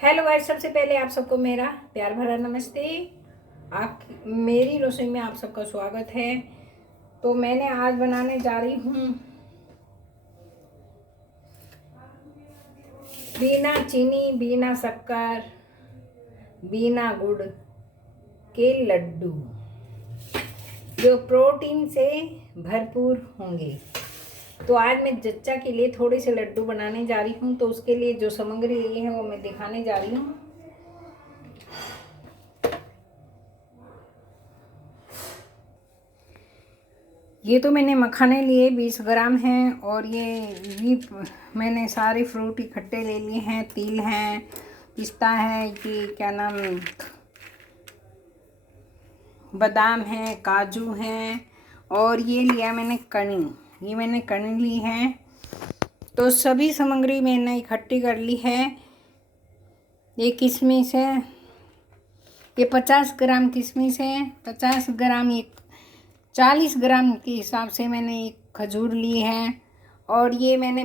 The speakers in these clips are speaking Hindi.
हेलो गाइस, सबसे पहले आप सबको मेरा प्यार भरा नमस्ते। आप मेरी रसोई में आप सबका स्वागत है। तो मैंने आज बनाने जा रही हूँ बिना चीनी, बिना शक्कर, बिना गुड़ के लड्डू जो प्रोटीन से भरपूर होंगे। तो आज मैं जच्चा के लिए थोड़े से लड्डू बनाने जा रही हूँ। तो उसके लिए जो सामग्री ली है वो मैं दिखाने जा रही हूँ। ये तो मैंने मखाने लिए 20 ग्राम हैं, और ये भी मैंने सारे फ्रूट इकट्ठे ले लिए हैं। तिल हैं, पिस्ता है, कि क्या नाम, बादाम है, काजू हैं, और ये लिया मैंने कनी। ये मैंने कनी ली है। तो सभी सामग्री मैंने इकट्ठी कर ली है। ये किशमिश है, ये 50 ग्राम किशमिश है, 50 ग्राम, ये 40 ग्राम के हिसाब से मैंने एक खजूर ली है। और ये मैंने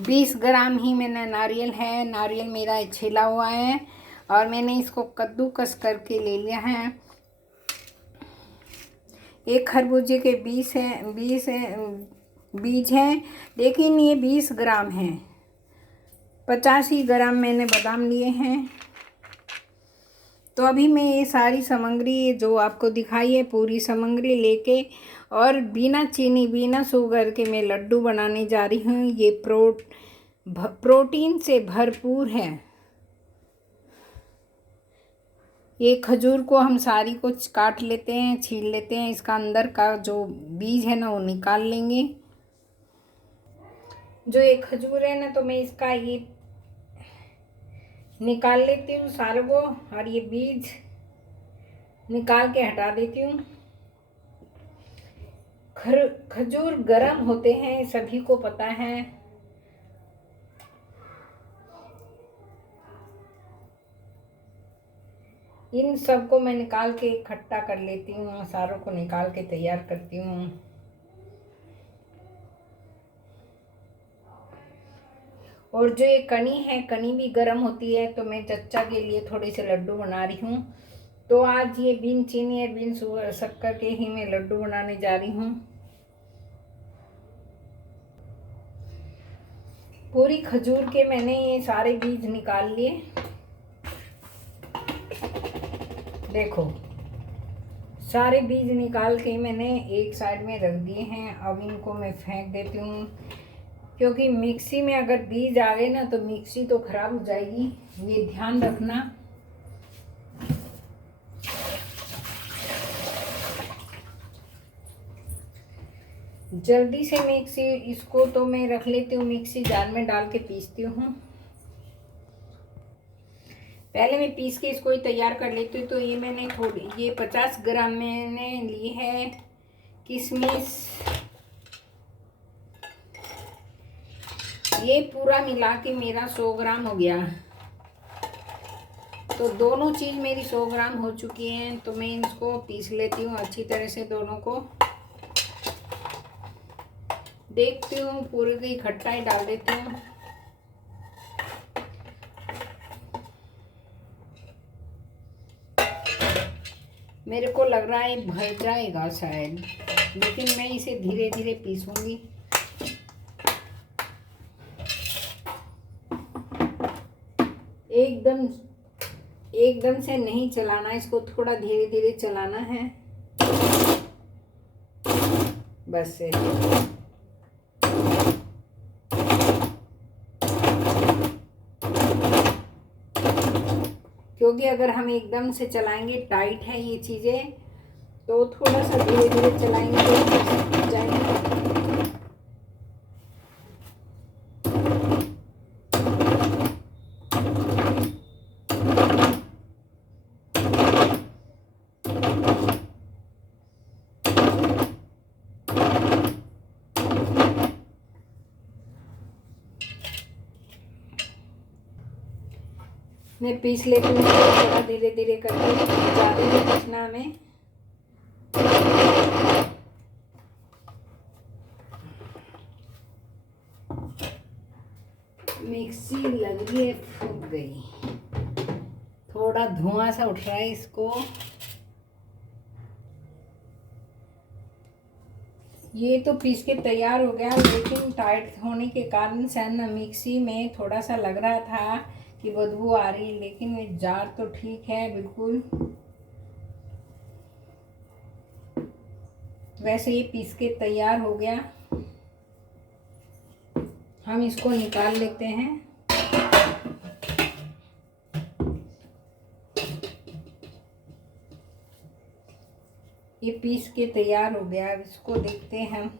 20 ग्राम ही मैंने नारियल है। नारियल मेरा छिला हुआ है और मैंने इसको कद्दूकस करके ले लिया है। एक खरबूजे के बीज हैं, लेकिन ये 20 ग्राम है। 85 ग्राम मैंने बादाम लिए हैं। तो अभी मैं ये सारी सामग्री जो आपको दिखाई है, पूरी सामग्री लेके और बिना चीनी, बिना शुगर के मैं लड्डू बनाने जा रही हूँ। ये प्रोटीन से भरपूर है। ये खजूर को हम सारी को काट लेते हैं, छील लेते हैं। इसका अंदर का जो बीज है ना वो निकाल लेंगे। जो ये खजूर है ना, तो मैं इसका ये निकाल लेती हूँ सारे को, और ये बीज निकाल के हटा देती हूँ। खजूर गर्म होते हैं, सभी को पता है। इन सब को मैं निकाल के इकट्ठा कर लेती हूँ, सारों को निकाल के तैयार करती हूँ। और जो ये कनी है, कनी भी गर्म होती है। तो मैं चच्चा के लिए थोड़े से लड्डू बना रही हूँ। तो आज ये बिन चीनी और बिन शक्कर के ही मैं लड्डू बनाने जा रही हूँ। पूरी खजूर के मैंने ये सारे बीज निकाल लिए। देखो, सारे बीज निकाल के मैंने एक साइड में रख दिए हैं। अब इनको मैं फेंक देती हूँ, क्योंकि मिक्सी में अगर बीज आ गए ना तो मिक्सी तो खराब हो जाएगी, ये ध्यान रखना। जल्दी से मिक्सी इसको तो मैं रख लेती हूँ, मिक्सी जार में डाल के पीसती हूँ। पहले मैं पीस के इसको ही तैयार कर लेती हूँ। तो ये मैंने ये 50 ग्राम मैंने ली है किशमिश। ये पूरा मिला के मेरा 100 ग्राम हो गया। तो दोनों चीज़ मेरी 100 ग्राम हो चुकी हैं। तो मैं इसको पीस लेती हूँ अच्छी तरह से। दोनों को देखती हूँ, पूरी की खट्टाई डाल देती हूँ। मेरे को लग रहा है भर जाएगा शायद, लेकिन मैं इसे धीरे धीरे पीसूंगी। एकदम से नहीं चलाना, इसको थोड़ा धीरे धीरे चलाना है, बस से। क्योंकि अगर हम एकदम से चलाएंगे, टाइट है ये चीज़ें, तो थोड़ा सा धीरे धीरे चलाएंगे तो जाएंगे। मैं पीस लेती हूँ, थोड़ा धीरे धीरे करके, ज़्यादा नहीं पीसना हमें। मिक्सी लग रही है, फूक गई। थोड़ा धुआं सा उठ रहा है इसको। ये तो पीस के तैयार हो गया, लेकिन टाइट होने के कारण से ना मिक्सी में थोड़ा सा लग रहा था कि बदबू आ रही है, लेकिन ये जार तो ठीक है बिल्कुल। वैसे ये पीस के तैयार हो गया। हम इसको निकाल लेते हैं। ये पीस के तैयार हो गया। अब इसको देखते हैं हम।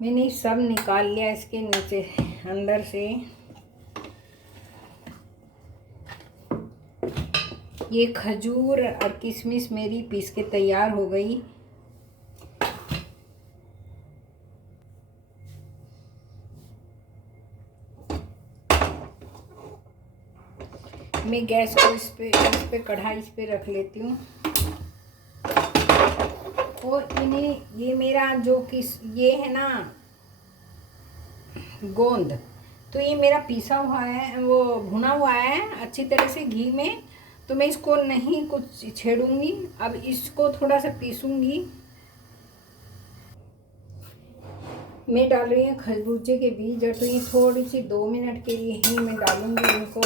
मैंने सब निकाल लिया इसके नीचे अंदर से। ये खजूर और किशमिश मेरी पीस के तैयार हो गई। मैं गैस को इस पे कढ़ाई इस पे रख लेती हूँ। और इन्हें ये मेरा ये है ना गोंद, तो ये मेरा पीसा हुआ है, वो भुना हुआ है अच्छी तरह से घी में। तो मैं इसको नहीं कुछ छेड़ूंगी। अब इसको थोड़ा सा पीसूंगी। मैं डाल रही हूँ खरबूजे के बीज, और तो ये थोड़ी सी 2 मिनट के लिए ही मैं डालूंगी इनको।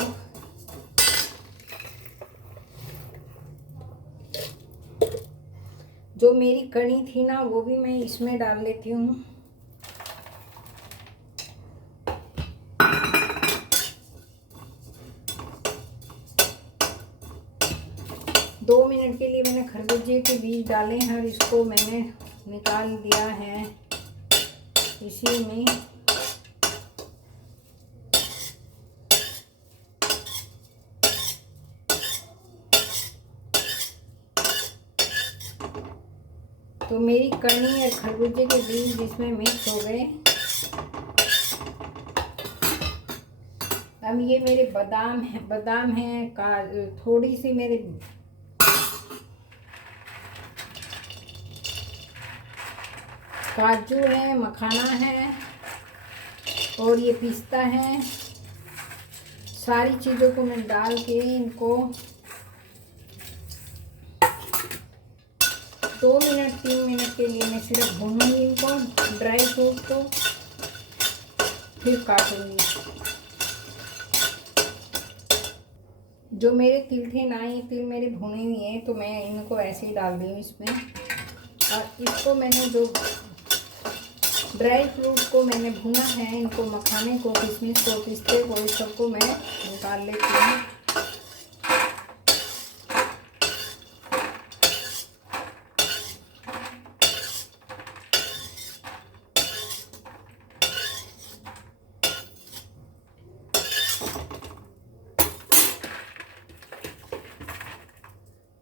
जो मेरी कड़ी थी ना, वो भी मैं इसमें डाल लेती हूँ। दो मिनट के लिए मैंने खरबूजे के बीज डाले हैं और इसको मैंने निकाल दिया है इसी में। तो मेरी कड़ी और खरबूजे के बीज इसमें मिक्स हो गए। अब ये मेरे बादाम हैं, थोड़ी सी मेरे काजू है, मखाना है, और ये पिस्ता है। सारी चीज़ों को मैं डाल के इनको 2 मिनट 3 मिनट के लिए मैं सिर्फ भूनूंगी इनको, ड्राई फ्रूट को, फिर काटूंगी। जो मेरे तिल थे ना, ये तिल मेरे भुने हुए हैं, तो मैं इनको ऐसे ही डाल दी हूँ इसमें। और इसको मैंने जो ड्राई फ्रूट को मैंने भुना है, इनको मखाने को, किशमिश को, पिस्ते को, इस सबको मैं निकाल लेती हूँ।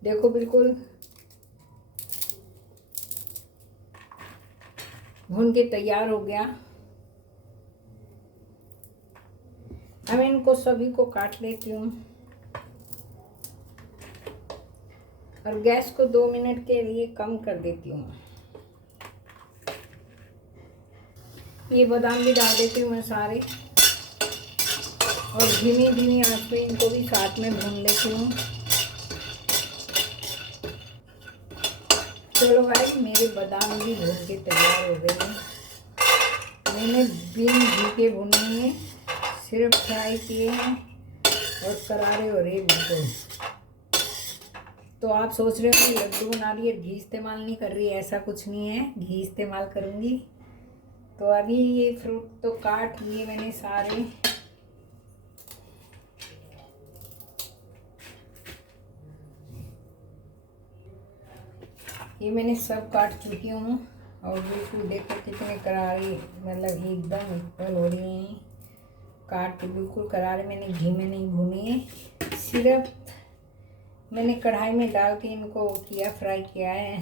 देखो बिल्कुल भून के तैयार हो गया। अब इनको सभी को काट लेती हूँ और गैस को 2 मिनट के लिए कम कर देती हूँ। ये बादाम भी डाल देती हूँ मैं सारे, और धीमी धीमी आंच पे इनको भी साथ में भून लेती हूँ। चलो भाई, मेरे बादाम भी भून के तैयार हो गए हैं। मैंने बिन घी के भुने हैं, सिर्फ फ्राई किए हैं और करारे हो रहे बिल्कुल। तो आप सोच रहे हो कि लड्डू बना रही है, घी इस्तेमाल नहीं कर रही है, ऐसा कुछ नहीं है, घी इस्तेमाल करूँगी। तो अभी ये फ्रूट तो काट लिए मैंने सारे। ये मैंने सब काट चुकी हूँ और बिल्कुल देखो कितने करारे, मतलब एकदम इक्वल हो रही हैं। काट के बिल्कुल करारे, मैंने घी में नहीं भुनी है, सिर्फ मैंने कढ़ाई में डाल के इनको किया, फ्राई किया है।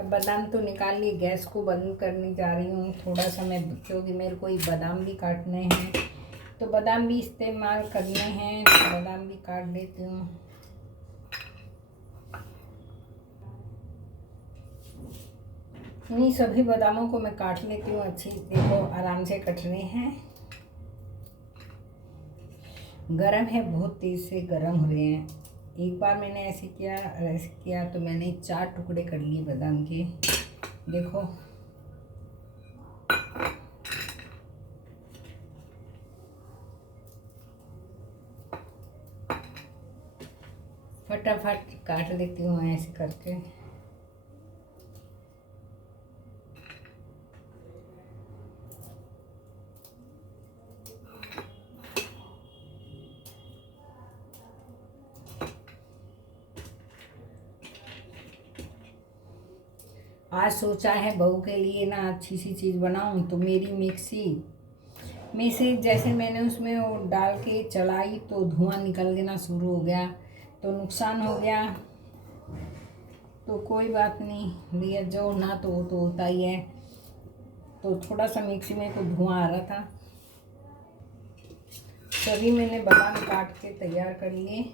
अब बादाम तो निकाल लिए, गैस को बंद करने जा रही हूँ थोड़ा सा मैं, क्योंकि मेरे को ये बादाम भी काटने हैं, तो बादाम भी इस्तेमाल करने हैं, तो बादाम भी काट देती हूँ। इन्हीं सभी बादामों को मैं काट लेती हूँ अच्छी, देखो आराम से कट रहे हैं। गरम है, बहुत तेज़ से गरम हो रहे हैं। एक बार मैंने ऐसे किया तो मैंने 4 टुकड़े कर लिए बादाम के, देखो। फटाफट काट लेती हूँ ऐसे करके। आज सोचा है बहू के लिए ना अच्छी सी चीज़ बनाऊं, तो मेरी मिक्सी में से जैसे मैंने उसमें वो डाल के चलाई तो धुआं निकल देना शुरू हो गया, तो नुकसान हो गया। तो कोई बात नहीं भैया, जो ना तो वो तो होता ही है। तो थोड़ा सा मिक्सी में तो धुआं आ रहा था। सभी मैंने बादाम काट के तैयार कर लिए,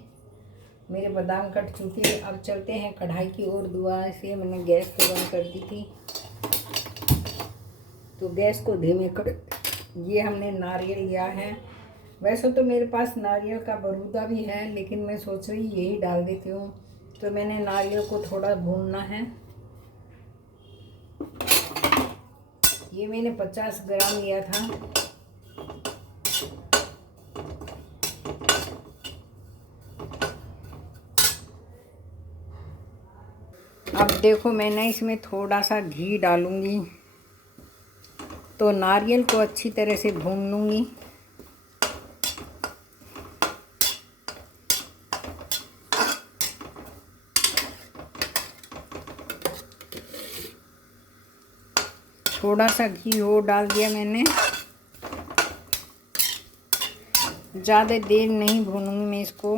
मेरे बादाम कट चुके। अब चलते हैं कढ़ाई की ओर। दोबारा से मैंने गैस को बंद कर दी थी, तो गैस को धीमे कर। ये हमने नारियल लिया है, वैसे तो मेरे पास नारियल का बरूदा भी है, लेकिन मैं सोच रही यही डाल देती हूँ। तो मैंने नारियल को थोड़ा भूनना है। ये मैंने 50 ग्राम लिया था। अब देखो मैंने इसमें थोड़ा सा घी डालूंगी, तो नारियल को अच्छी तरह से भून लूँगी। थोड़ा सा घी और डाल दिया मैंने, ज़्यादा देर नहीं भूनूंगी मैं इसको।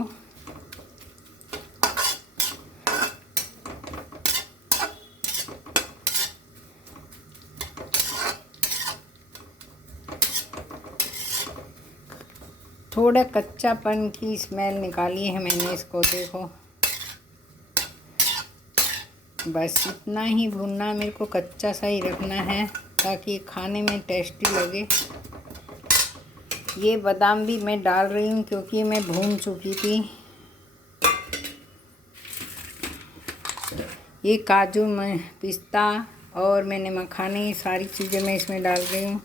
थोड़ा कच्चापन की स्मेल निकाली है मैंने इसको, देखो। बस इतना ही भूनना, मेरे को कच्चा सा ही रखना है ताकि खाने में टेस्टी लगे। ये बादाम भी मैं डाल रही हूँ क्योंकि मैं भून चुकी थी। ये काजू में पिस्ता और मैंने मखाने, सारी चीज़ें मैं इसमें डाल रही हूँ।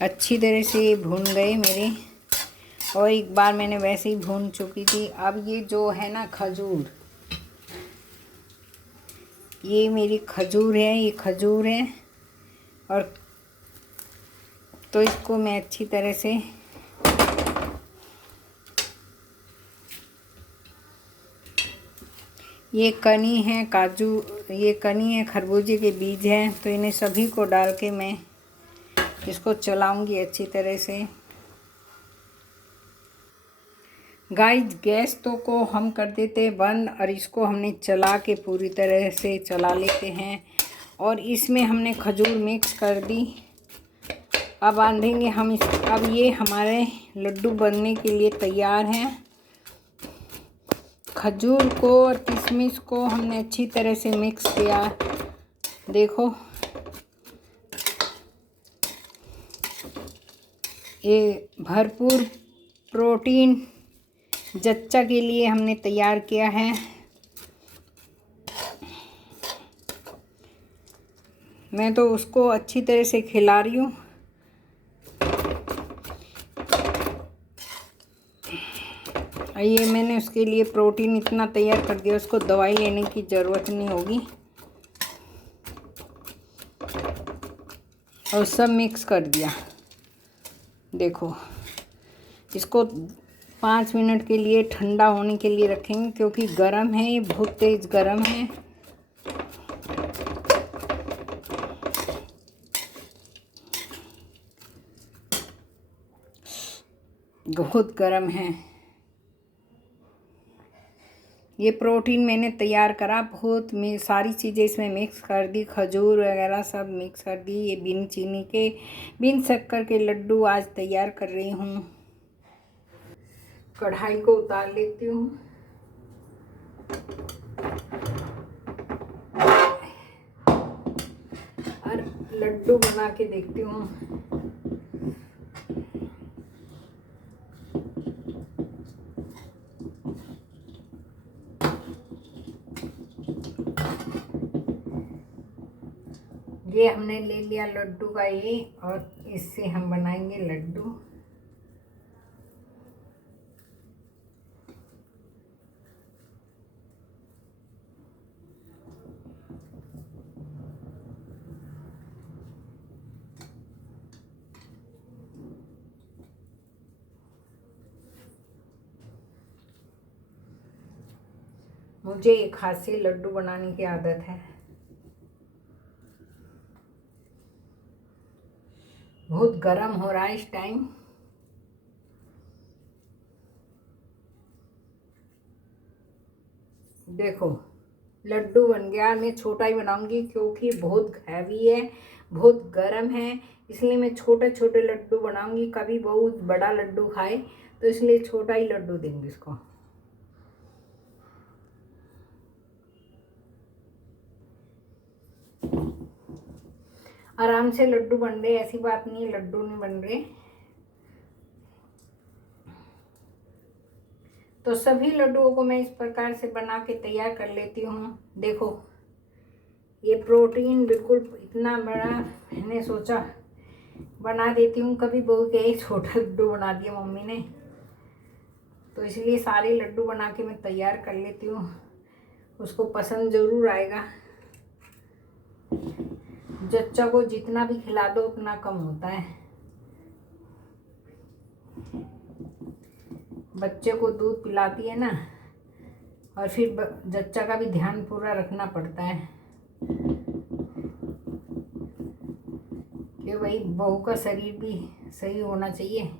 अच्छी तरह से ये भून गए मेरे, और एक बार मैंने वैसे ही भून चुकी थी। अब ये जो है ना खजूर, ये मेरी खजूर है, ये खजूर है। और तो इसको मैं अच्छी तरह से ये कनी है काजू, ये कनी है खरबूजे के बीज हैं, तो इन्हें सभी को डाल के मैं इसको चलाऊंगी अच्छी तरह से। गाइस गैस तो को हम कर देते हैं बंद, और इसको हमने चला के पूरी तरह से चला लेते हैं। और इसमें हमने खजूर मिक्स कर दी। अब बांधेंगे हम इस। अब ये हमारे लड्डू बनने के लिए तैयार हैं। खजूर को और किशमिश को हमने अच्छी तरह से मिक्स किया, देखो। ये भरपूर प्रोटीन जच्चा के लिए हमने तैयार किया है। मैं तो उसको अच्छी तरह से खिला रही हूँ। ये मैंने उसके लिए प्रोटीन इतना तैयार कर दिया, उसको दवाई लेने की ज़रूरत नहीं होगी। और सब मिक्स कर दिया, देखो। इसको 5 मिनट के लिए ठंडा होने के लिए रखेंगे, क्योंकि गर्म है, ये बहुत तेज़ गर्म है। बहुत गर्म है। ये प्रोटीन मैंने तैयार करा, बहुत मैं सारी चीज़ें इसमें मिक्स कर दी, खजूर वगैरह सब मिक्स कर दी। ये बिन चीनी के, बिन शक्कर के लड्डू आज तैयार कर रही हूँ। कढ़ाई को उतार लेती हूँ। और लड्डू बना के देखती हूँ। ये हमने ले लिया लड्डू का ये, और इससे हम बनाएंगे लड्डू। मुझे एक हाथ से लड्डू बनाने की आदत है। बहुत गर्म हो रहा है इस टाइम। देखो लड्डू बन गया। मैं छोटा ही बनाऊंगी क्योंकि बहुत हैवी है, बहुत गर्म है, इसलिए मैं छोटे छोटे लड्डू बनाऊंगी। कभी बहुत बड़ा लड्डू खाए तो इसलिए छोटा ही लड्डू देंगे इसको। आराम से लड्डू बन रहे, ऐसी बात नहीं है लड्डू नहीं बन रहे। तो सभी लड्डुओं को मैं इस प्रकार से बना के तैयार कर लेती हूँ। देखो ये प्रोटीन बिल्कुल इतना बड़ा, मैंने सोचा बना देती हूँ। कभी बहू के एक छोटा लड्डू बना दिया मम्मी ने, तो इसलिए सारे लड्डू बना के मैं तैयार कर लेती हूँ। उसको पसंद ज़रूर आएगा। जच्चा को जितना भी खिला दो उतना कम होता है। बच्चे को दूध पिलाती है ना, और फिर जच्चा का भी ध्यान पूरा रखना पड़ता है कि भाई बहू का शरीर भी सही होना चाहिए।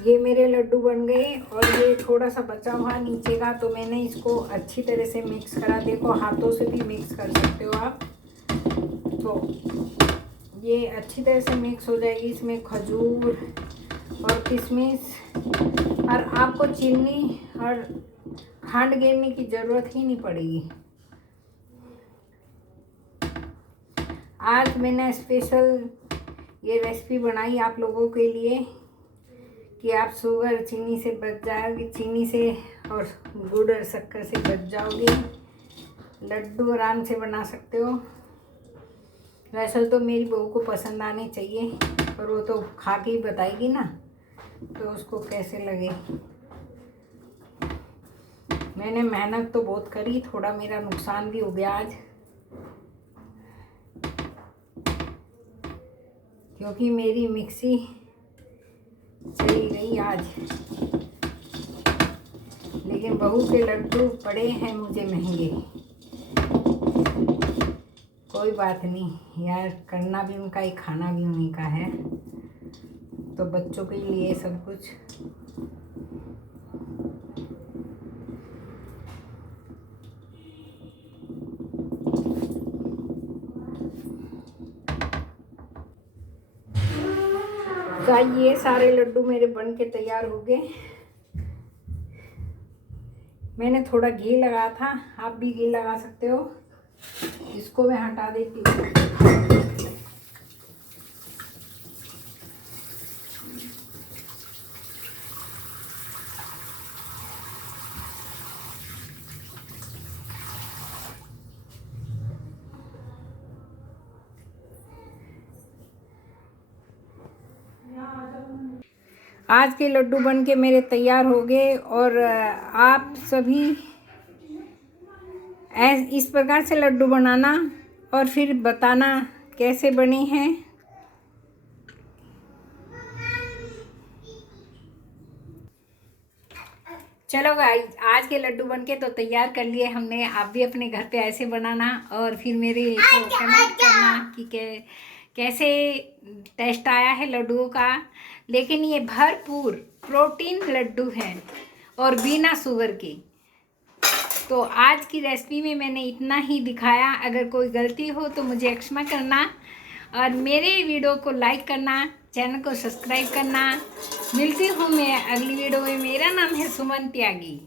ये मेरे लड्डू बन गए, और ये थोड़ा सा बचा हुआ नीचे का, तो मैंने इसको अच्छी तरह से मिक्स करा। देखो हाथों से भी मिक्स कर सकते हो आप। तो ये अच्छी तरह से मिक्स हो जाएगी। इसमें खजूर और किशमिश, और आपको चीनी और खंड गिरने की ज़रूरत ही नहीं पड़ेगी। आज मैंने स्पेशल ये रेसिपी बनाई आप लोगों के लिए कि आप शुगर चीनी से बच जाओगे, चीनी से और गुड़ और शक्कर से बच जाओगे। लड्डू आराम से बना सकते हो। वैसे तो मेरी बहू को पसंद आने चाहिए, पर वो तो खा के ही बताएगी ना, तो उसको कैसे लगे। मैंने मेहनत तो बहुत करी, थोड़ा मेरा नुकसान भी हो गया आज, क्योंकि मेरी मिक्सी चली गई आज। लेकिन बहू के लड्डू पड़े हैं मुझे महंगे। कोई बात नहीं यार, करना भी उनका ही, खाना भी उन्हीं का है, तो बच्चों के लिए सब कुछ। तो ये सारे लड्डू मेरे बन के तैयार हो गए। मैंने थोड़ा घी लगाया था, आप भी घी लगा सकते हो। इसको मैं हटा देती हूँ। आज के लड्डू बन के मेरे तैयार हो गए, और आप सभी इस प्रकार से लड्डू बनाना और फिर बताना कैसे बने हैं। चलो गाइस, आज के लड्डू बनके तो तैयार कर लिए हमने। आप भी अपने घर पे ऐसे बनाना, और फिर मेरे को कमेंट करना कि कैसे टेस्ट आया है लड्डुओं का। लेकिन ये भरपूर प्रोटीन लड्डू हैं और बिना शुगर के। तो आज की रेसिपी में मैंने इतना ही दिखाया। अगर कोई गलती हो तो मुझे क्षमा करना और मेरे वीडियो को लाइक करना, चैनल को सब्सक्राइब करना। मिलती हूँ मैं अगली वीडियो में। मेरा नाम है सुमन त्यागी।